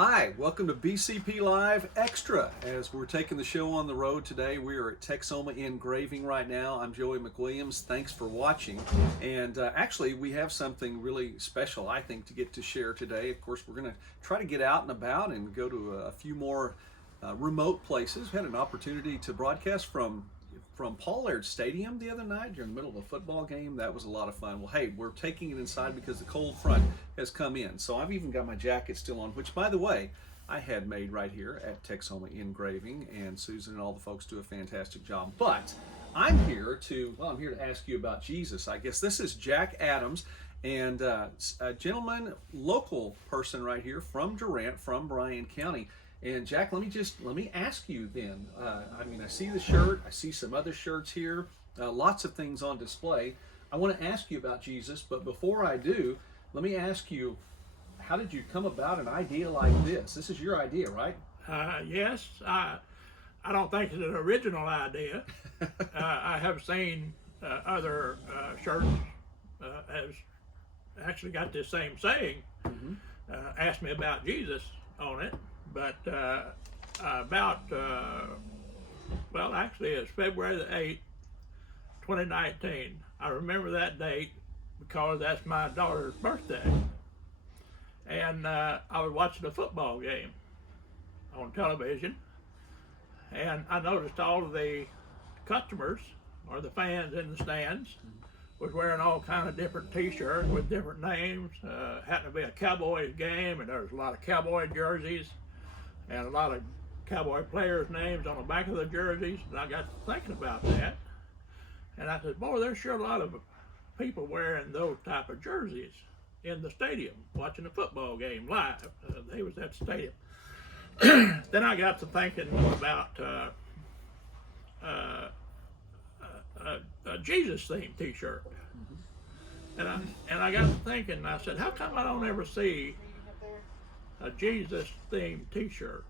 Hi, welcome to BCP Live Extra. As we're taking the show on the road today, we are at Texoma Engraving right now. I'm Joey McWilliams. Thanks for watching. And actually, we have something really special, I think, to get to share today. Of course, we're going to try to get out and about and go to a few more remote places. We had an opportunity to broadcast from Paul Laird Stadium the other night during the middle of a football game. That was a lot of fun. Well, hey, we're taking it inside because the cold front has come in. So I've even got my jacket still on, which, by the way, I had made right here at Texoma Engraving, and Susan and all the folks do a fantastic job. But I'm here to ask you about Jesus. I guess this is Jack Adams, and a gentleman, local person right here from Durant, from Bryan County. And Jack, let me ask you then. I see the shirt. I see some other shirts here. Lots of things on display. I want to ask you about Jesus, but before I do, let me ask you, how did you come about an idea like this? This is your idea, right? Yes, I don't think it's an original idea. I have seen other shirts has actually got this same saying, ask me about Jesus on it, but actually it's February the 8th, 2019. I remember that date because that's my daughter's birthday. And I was watching a football game on television, and I noticed all of the customers or the fans in the stands was wearing all kind of different t-shirts with different names. Happened to be a Cowboys game, and there was a lot of Cowboy jerseys and a lot of Cowboy players' names on the back of the jerseys. And I got to thinking about that, and I said, boy, there's sure a lot of people wearing those type of jerseys in the stadium watching a football game live. They was at the stadium. Then I got to thinking about a Jesus themed t-shirt, and I got to thinking. I said, how come I don't ever see a Jesus themed t-shirt?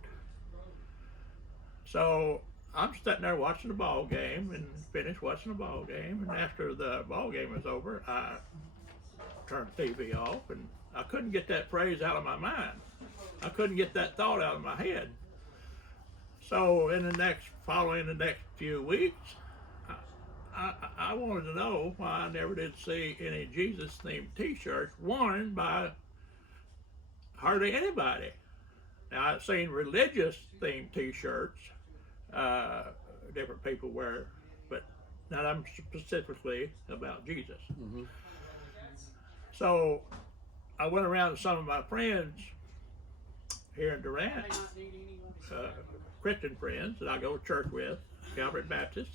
So I'm sitting there watching the ball game and finished watching the ball game, and after the ball game was over, I turned the TV off, and I couldn't get that phrase out of my mind. I couldn't get that thought out of my head. So following the next few weeks, I wanted to know why I never did see any Jesus themed t-shirts worn by hardly anybody. Now, I've seen religious themed t-shirts different people wear, but not I'm specifically about Jesus. So I went around to some of my friends here in Durant, Christian friends that I go to church with, Calvary Baptist,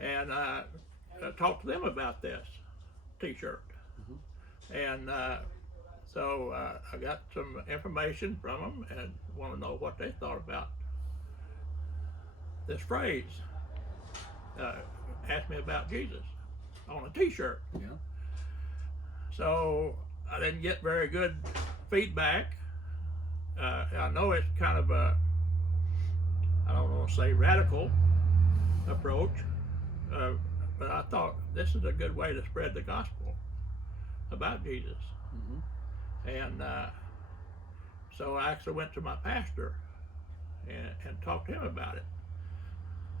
and I talked to them about this t-shirt. And so I got some information from them and want to know what they thought about this phrase, ask me about Jesus, on a t-shirt. Yeah. So I didn't get very good feedback. I know it's kind of a, I don't want to say radical approach, but I thought this is a good way to spread the gospel about Jesus. And so I actually went to my pastor and talked to him about it.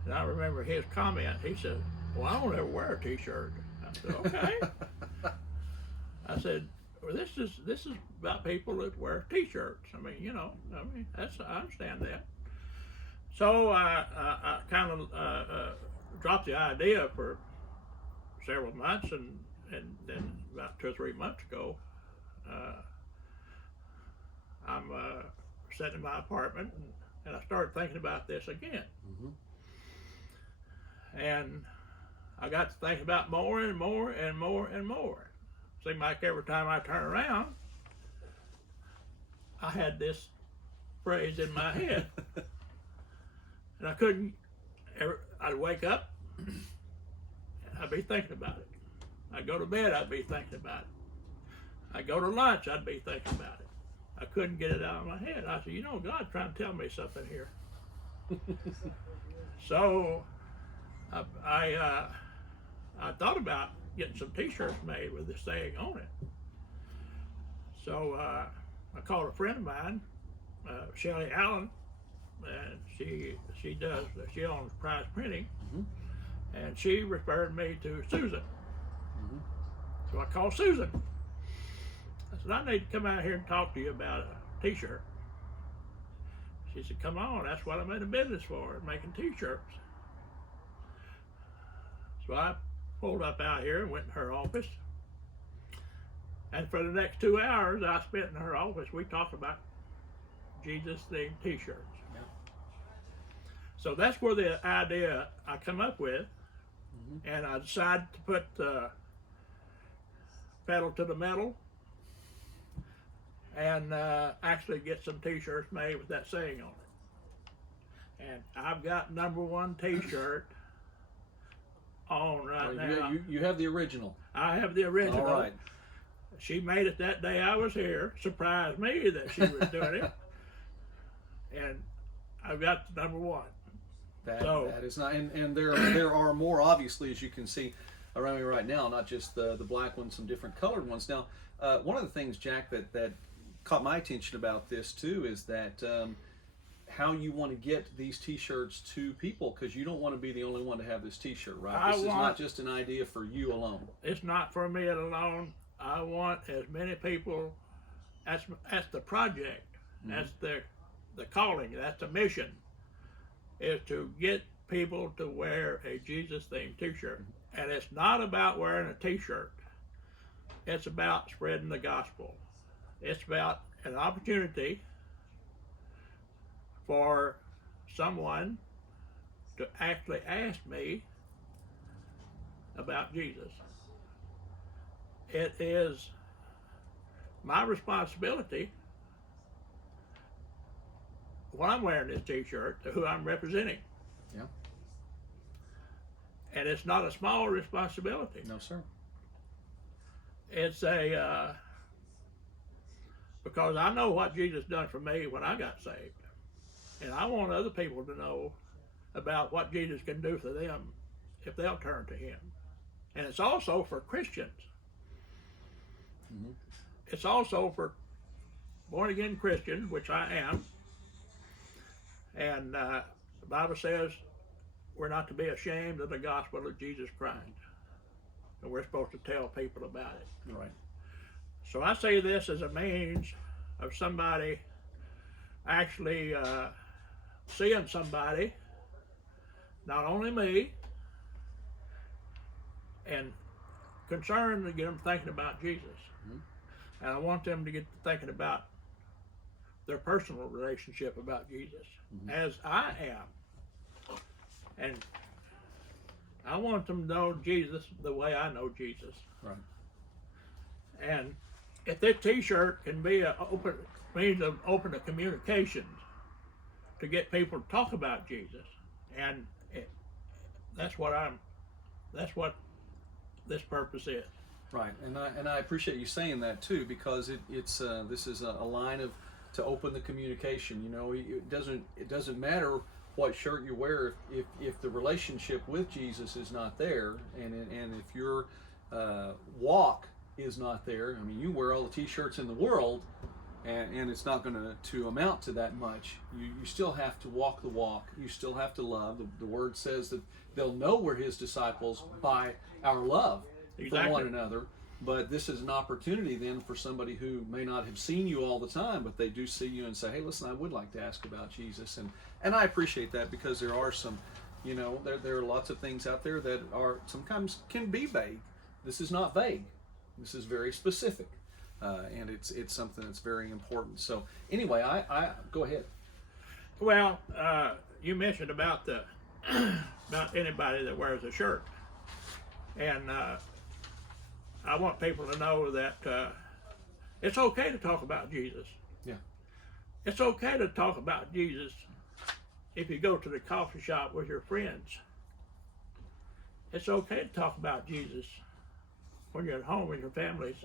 And I remember his comment. He said, well, I don't ever wear a t-shirt. I said, okay. I said, well, this is about people that wear t-shirts. I understand that. So I kind of dropped the idea for several months, and then about 2 or 3 months ago, I'm sitting in my apartment, and I started thinking about this again. And I got to think about more and more and more and more. Seemed like every time I turn around, I had this phrase in my head. And I couldn't ever, I'd wake up, and I'd be thinking about it. I'd go to bed, I'd be thinking about it. I'd go to lunch, I'd be thinking about it. I couldn't get it out of my head. I said, God's trying to tell me something here. So I thought about getting some t-shirts made with this saying on it. So I called a friend of mine Shelley Allen, and she owns Price Printing, and she referred me to Susan. So I called Susan. I said, I need to come out here and talk to you about a t-shirt. She said, come on, that's what I'm in the business for, making t-shirts. So I pulled up out here and went in her office. And for the next 2 hours I spent in her office, we talked about Jesus-themed t-shirts. Yeah. So that's where the idea I come up with, and I decided to put the pedal to the metal and actually get some t-shirts made with that saying on it. And I've got #1 t-shirt on right now. You have the original. I have the original. All right. She made it that day I was here. Surprised me that she was doing it. And I've got the #1. That is not, and there are more, obviously, as you can see around me right now, not just the black ones, some different colored ones. Now, one of the things, Jack, that caught my attention about this too is that how you want to get these t-shirts to people, because you don't want to be the only one to have this t-shirt, right? This is not just an idea for you alone. It's not for me alone. I want as many people, that's the project, that's the calling, that's the mission, is to get people to wear a Jesus-themed t-shirt. And it's not about wearing a t-shirt. It's about spreading the gospel. It's about an opportunity for someone to actually ask me about Jesus. It is my responsibility when I'm wearing this t-shirt to who I'm representing. Yeah. And it's not a small responsibility. No, sir. It's because I know what Jesus done for me when I got saved. And I want other people to know about what Jesus can do for them if they'll turn to him. And it's also for Christians. It's also for born-again Christians, which I am. And the Bible says we're not to be ashamed of the gospel of Jesus Christ. And we're supposed to tell people about it. Right. So I say this as a means of somebody actually seeing somebody, not only me, and concerned to get them thinking about Jesus. And I want them to get thinking about their personal relationship about Jesus, as I am. And I want them to know Jesus the way I know Jesus. Right. And if this t-shirt can be an means of open communications to get people to talk about Jesus, and that's what this purpose is. Right, and I appreciate you saying that too, because it's this is a line to open the communication. You know, it doesn't matter what shirt you wear if the relationship with Jesus is not there, and if your walk is not there. I mean, you wear all the t-shirts in the world, and it's not going to amount to that much. You still have to walk the walk. You still have to love. The word says that they'll know we're his disciples by our love for one another. But this is an opportunity then for somebody who may not have seen you all the time, but they do see you and say, hey, listen, I would like to ask about Jesus. And I appreciate that, because there are some, you know, there are lots of things out there that are sometimes can be vague. This is not vague. This is very specific. And it's something that's very important. So anyway, I go ahead. Well, you mentioned about about anybody that wears a shirt. And I want people to know that it's okay to talk about Jesus. Yeah. It's okay to talk about Jesus if you go to the coffee shop with your friends. It's okay to talk about Jesus when you're at home with your families.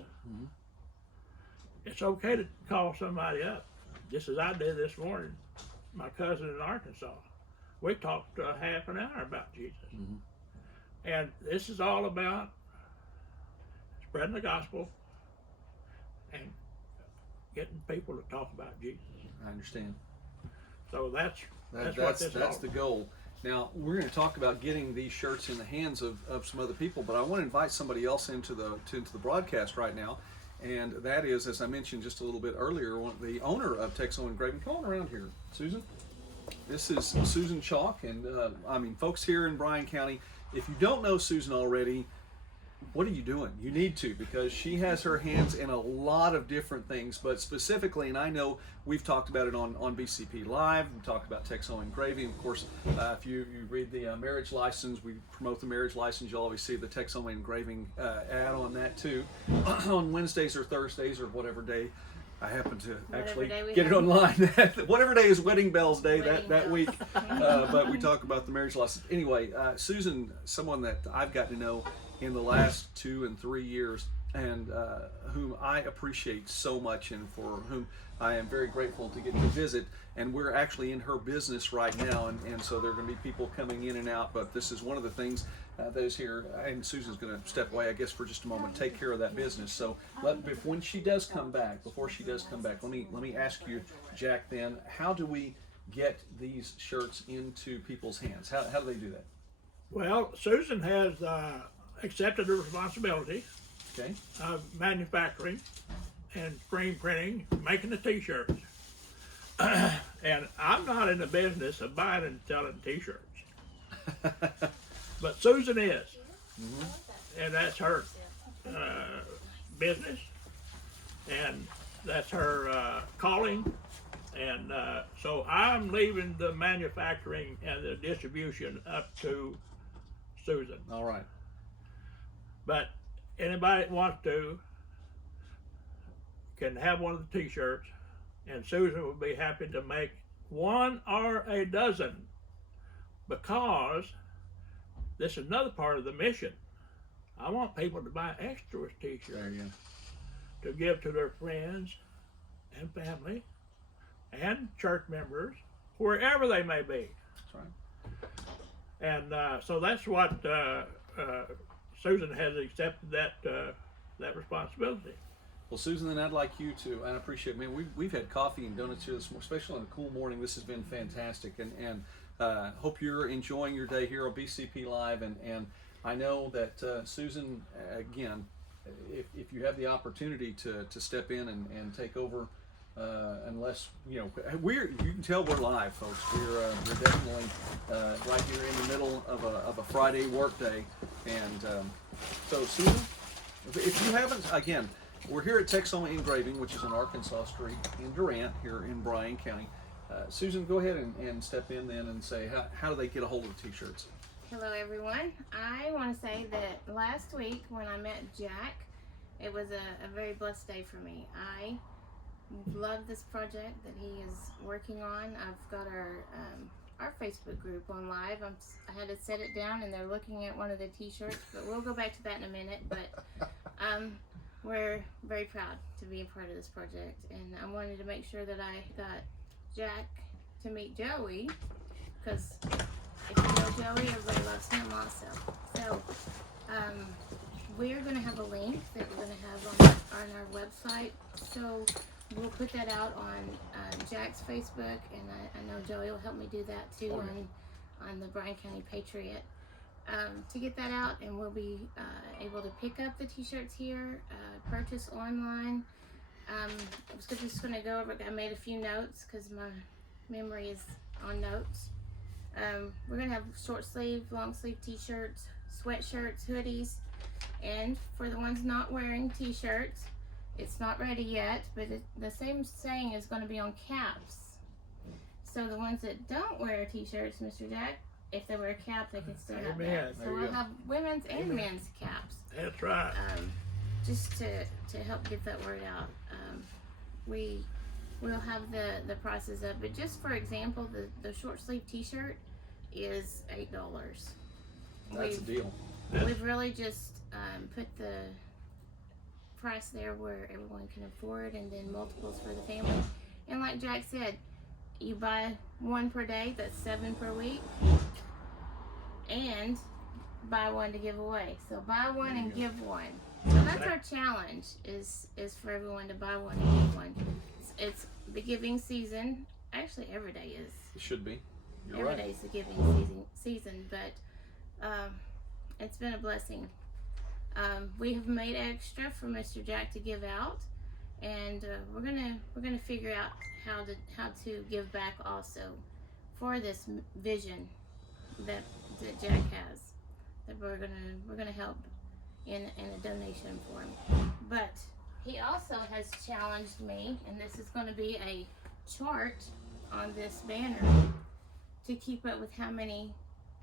It's okay to call somebody up, just as I did this morning, my cousin in Arkansas. We talked a half an hour about Jesus. And this is all about spreading the gospel and getting people to talk about Jesus. I understand. So that's That's the goal. Now we're going to talk about getting these shirts in the hands of some other people, but I want to invite somebody else into the broadcast right now, and that is, as I mentioned just a little bit earlier, the owner of Texoma Engraving. Come on around here, Susan. This is Susan Chalk, and I mean, folks here in Bryan County, if you don't know Susan already, what are you doing? You need to, because she has her hands in a lot of different things, but specifically, and I know we've talked about it on BCP Live, we talked about Texoma Engraving. Of course, if you read the marriage license, we promote the marriage license, you'll always see the Texoma Engraving ad on that too, on Wednesdays or Thursdays or whatever day I happen to actually get it online. Whatever day is Wedding Bells Day that week, but we talk about the marriage license. Anyway, Susan, someone that I've gotten to know in the last 2 and 3 years, and whom I appreciate so much, and for whom I am very grateful to get to visit. And we're actually in her business right now, and so there are going to be people coming in and out, but this is one of the things that is here, and Susan's going to step away, I guess, for just a moment, take care of that business. So when she does come back, before she does come back, let me ask you, Jack, then, how do we get these shirts into people's hands? How do they do that? Well, Susan has accepted the responsibility Okay. of manufacturing and screen printing, making the t-shirts. And I'm not in the business of buying and selling t-shirts. But Susan is. Mm-hmm. And that's her business. And that's her calling. And so I'm leaving the manufacturing and the distribution up to Susan. All right. But anybody that wants to can have one of the t-shirts, and Susan would be happy to make one or a dozen, because this is another part of the mission. I want people to buy extra t-shirts There you go. to give to their friends and family and church members, wherever they may be. That's right. And so that's what Susan has accepted that responsibility. Well, Susan, then I'd like you to, and I appreciate, man, we've had coffee and donuts here this morning, especially on a cool morning. This has been fantastic, and hope you're enjoying your day here on BCP Live. And I know that Susan, again, if you have the opportunity to step in and take over, unless, you know, you can tell we're live, folks. We're definitely right here in the middle of a Friday work day. And so, Susan, if you haven't, again, we're here at Texoma Engraving, which is on Arkansas Street in Durant, here in Bryan County. Susan, go ahead and step in then and say, how do they get a hold of the t-shirts? Hello everyone. I want to say that last week when I met Jack, it was a very blessed day for me. I love this project that he is working on. I've got our Facebook group on live. I had to set it down and they're looking at one of the t-shirts, but we'll go back to that in a minute. But we're very proud to be a part of this project, and I wanted to make sure that I got Jack to meet Joey, because if you know Joey, everybody loves him also. So we're going to have a link that we're going to have on our website. So we'll put that out on Jack's Facebook, and I know Joey will help me do that too on the Bryan County Patriot. To get that out, and we'll be able to pick up the t-shirts here, purchase online. I was just going to go over, I made a few notes because my memory is on notes. We're going to have short sleeve, long sleeve t-shirts, sweatshirts, hoodies, and for the ones not wearing t-shirts, it's not ready yet, but the same saying is going to be on caps. So the ones that don't wear t-shirts, Mr. Jack, if they wear a cap, they can still have that. So we'll have women's and men's caps. That's right. Just to help get that word out. We'll have the prices up, but just for example, the short sleeve t-shirt is $8. That's a deal. We've really just put the price there where everyone can afford, and then multiples for the family. And like Jack said, you buy one per day, that's 7 per week, and buy one to give away. So buy one and give one. So that's our challenge, is for everyone to buy one and give one. it's the giving season. Actually, every day is. It should be. You're Every right. day is the giving season, but it's been a blessing. We have made extra for Mr. Jack to give out, and we're gonna figure out how to give back also for this vision that Jack has, that we're gonna help in a donation for him. But he also has challenged me, and this is going to be a chart on this banner to keep up with how many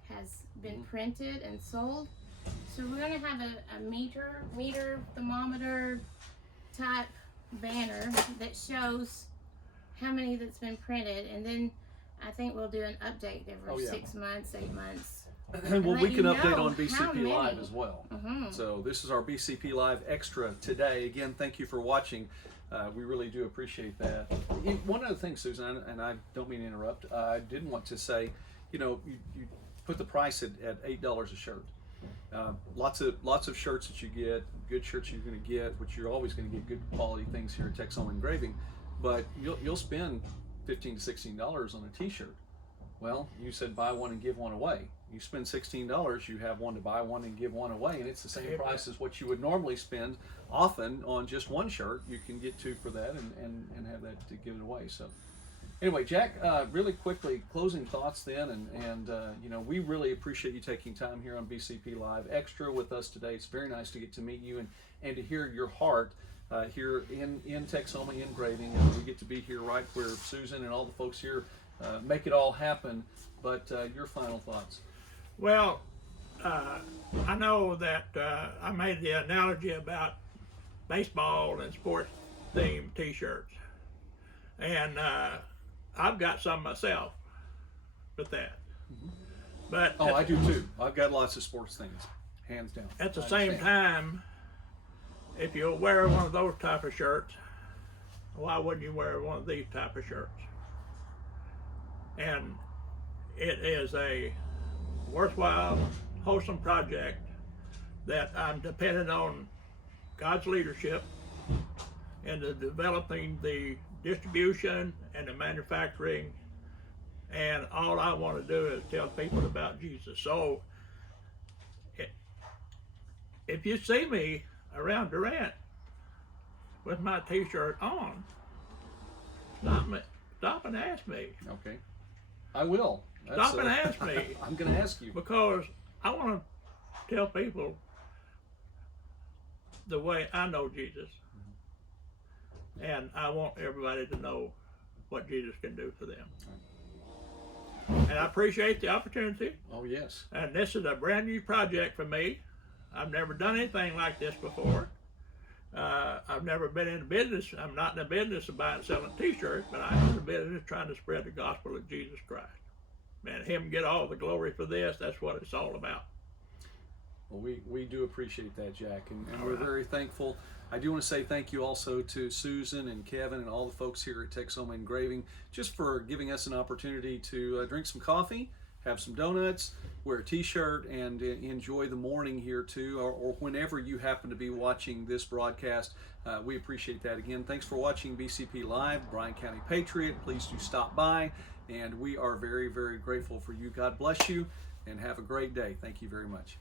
has been printed and sold. So we're going to have a meter thermometer type banner that shows how many that's been printed, and then I think we'll do an update every 6 months, 8 months. Well, we can update on how BCP many. Live as well. So this is our BCP Live Extra today. Again, thank you for watching. We really do appreciate that. One other thing, Susan, and I don't mean to interrupt, I did want to say, you put the price at $8 a shirt. Lots of shirts that you get, good shirts you're going to get, which you're always going to get good quality things here at Texoma Engraving, but you'll spend $15 to $16 on a t-shirt. Well, you said buy one and give one away. You spend $16, you have one to buy one and give one away, and it's the same price as what you would normally spend often on just one shirt. You can get two for that and have that to give it away. So anyway, Jack, really quickly, closing thoughts then, and we really appreciate you taking time here on BCP Live Extra with us today. It's very nice to get to meet you and to hear your heart here in Texoma Engraving. We get to be here right where Susan and all the folks here make it all happen. But your final thoughts? Well, I know that I made the analogy about baseball and sports themed t-shirts, and I've got some myself with that. But I do too. I've got lots of sports things, hands down. At the same time, if you wear one of those type of shirts, why wouldn't you wear one of these type of shirts? And it is a worthwhile, wholesome project that I'm dependent on God's leadership in the developing the distribution and the manufacturing, and all I want to do is tell people about Jesus. So if you see me around Durant with my t-shirt on, stop and ask me. Okay, I will. Stop and ask me. I'm going to ask you. Because I want to tell people the way I know Jesus. And I want everybody to know what Jesus can do for them. And I appreciate the opportunity. Oh, yes. And this is a brand new project for me. I've never done anything like this before. I've never been in business. I'm not in the business of buying and selling t-shirts, but I'm in the business trying to spread the gospel of Jesus Christ. And him get all the glory for this. That's what it's all about. Well, we do appreciate that, Jack, and we're very thankful. I do want to say thank you also to Susan and Kevin and all the folks here at Texoma Engraving just for giving us an opportunity to drink some coffee, have some donuts, wear a t-shirt, and enjoy the morning here too, or whenever you happen to be watching this broadcast. We appreciate that. Again, thanks for watching BCP Live, Bryan County Patriot. Please do stop by, and we are very, very grateful for you. God bless you, and have a great day. Thank you very much.